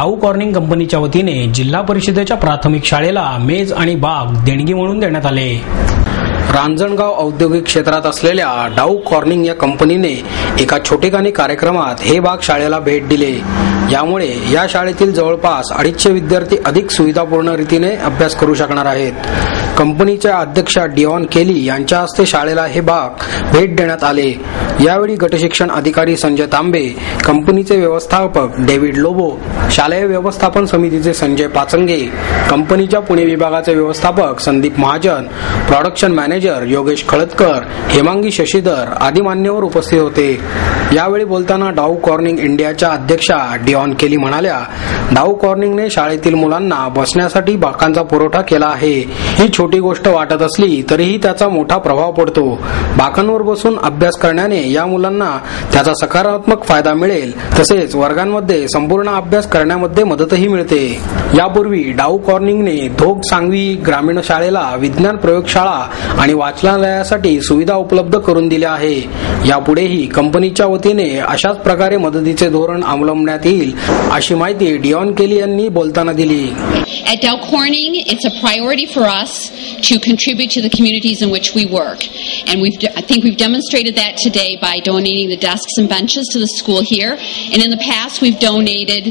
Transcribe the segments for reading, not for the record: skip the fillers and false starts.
डाऊ कॉर्निंग कंपनीच्या वतीने जिल्हा परिषदेच्या प्राथमिक शाळेला मेज आणि बाग देणगी म्हणून देण्यात आले। रांजणगाव औद्योगिक क्षेत्रात असलेल्या डाऊ कॉर्निंग या कंपनीने एका छोटेखानी कार्यक्रमात हे बाग शाळेला भेट दिले। यामुळे या शाळेतील जवळपास 250 विद्यार्थी अधिक सुविधापूर्ण रीतीने अभ्यास करू शकणार आहेत। कंपनीच्या अध्यक्षा डिऑन केली यांच्या हस्ते शाळेला हे बाग भेट देण्यात आले। यावेळी गटशिक्षण अधिकारी संजय तांबे, कंपनीचे व्यवस्थापक डेव्हिड लोबो, शालेय व्यवस्थापन समितीचे संजय पाचंगे, कंपनीच्या पुणे विभागाचे व्यवस्थापक संदीप महाजन, प्रोडक्शन मॅनेजर योगेश खळदकर, हेमांगी शशीधर आदी मान्यवर उपस्थित होते। यावेळी बोलताना डाऊ कॉर्निंग इंडियाच्या अध्यक्षा डिऑन केली म्हणाल्या, डाऊ कॉर्निंगने शाळेतील मुलांना बसण्यासाठी बाकांचा पुरवठा केला आहे। ही छोटी गोष्ट वाटत असली तरीही त्याचा मोठा प्रभाव पडतो। बाकांवर बसून अभ्यास करण्याने या मुलांना त्याचा सकारात्मक फायदा मिळेल, तसेच वर्गांमध्ये संपूर्ण अभ्यास करण्यामध्ये मदतही मिळते। यापूर्वी डाऊ कॉर्निंगने धोक सांगवी ग्रामीण शाळेला विज्ञान प्रयोगशाळा आणि वाचनालयासाठी सुविधा उपलब्ध करून दिल्या आहे। यापुढेही कंपनीच्या वतीने अशाच प्रकारे मदतीचे धोरण अवलंबण्यात येईल, अशी माहिती डिऑन केली यांनी बोलताना दिली। At Dow Corning, it's a priority for us to contribute to the communities in which we work. And I think we've demonstrated that today by donating the desks and benches to the school here. And in the past, we've donated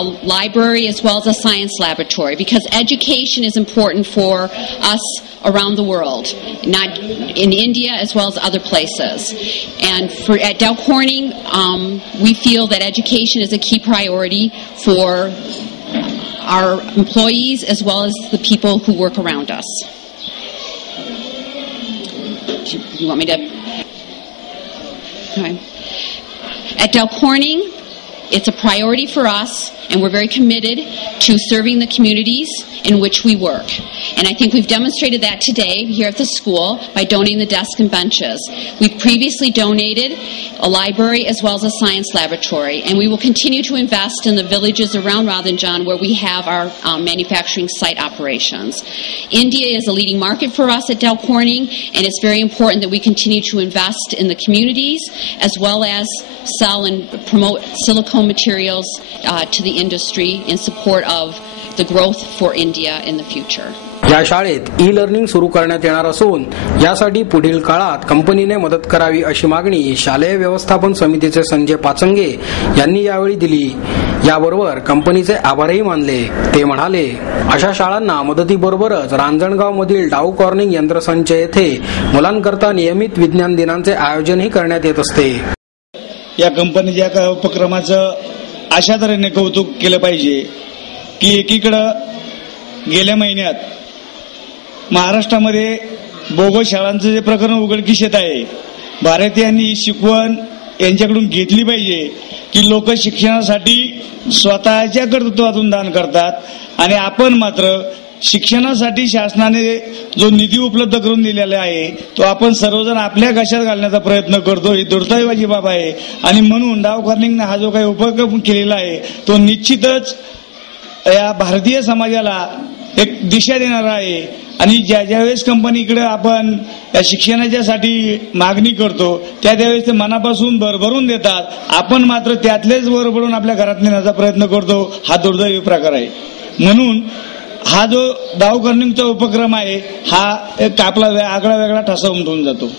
a library as well as a science laboratory, because education is important for us around the world, not in India as well as other places. And at Dow Corning, we feel that education is a key priority for our employees as well as the people who work around us. You want me to? Okay. At Dow Corning, it's a priority for us, and we're very committed to serving the communities in which we work. And I think we've demonstrated that today here at the school by donating the desks and benches. We've previously donated a library as well as a science laboratory, and we will continue to invest in the villages around Radhanjan where we have our manufacturing site operations. India is a leading market for us at Dow Corning, and it's very important that we continue to invest in the communities as well as sell and promote silicone materials to the industry in support of the growth for India in the future. या शाळेत e-learning सुरू करण्यात येणार असून यासाठी पुढील काळात कंपनीने मदत करावी अशी मागणी शालेय व्यवस्थापन समितीचे संजय पाचंगे यांनी यावेळी दिली। याबरोबर कंपनीचे आभारही मानले। ते म्हणाले, अशा शाळांना मदतीबरोबरच रांजणगाव मधील डाऊ कॉर्निंग यंत्रसंच येथे मुलांकरता नियमित विज्ञान दिनांचे आयोजनही करण्यात येत असते। या कंपनीच्या उपक्रमाचं अशा तऱ्हेने कौतुक केलं पाहिजे की एकीकडे गेल्या महिन्यात महाराष्ट्रामध्ये बोगस शाळांचं जे प्रकरण उघडकीस येत आहे, भारतीयांनी ही शिकवण यांच्याकडून घेतली पाहिजे की लोक शिक्षणासाठी स्वतःच्या कर्तृत्वातून दान करतात आणि आपण मात्र शिक्षणासाठी शासनाने जो निधी उपलब्ध करून दिलेला आहे तो आपण सर्वजण आपल्या घशात घालण्याचा प्रयत्न करतो। ही दुर्दैवाची बाब आहे आणि म्हणून डाऊ कॉर्निंगने हा जो काही उपक्रम केलेला आहे तो निश्चितच या भारतीय समाजाला एक दिशा देणार आहे। आणि ज्यावेळेस कंपनीकडे आपण या शिक्षणाच्यासाठी मागणी करतो त्यावेळेस ते मनापासून भरभरून देतात, आपण मात्र त्यातलेच भरभरून आपल्या घरात नेण्याचा प्रयत्न करतो। हा दुर्दैवी प्रकार आहे। म्हणून हा जो डाऊ कॉर्निंगचा उपक्रम आहे हा एक आपला आगळा वेगळा ठसा उमटून जातो।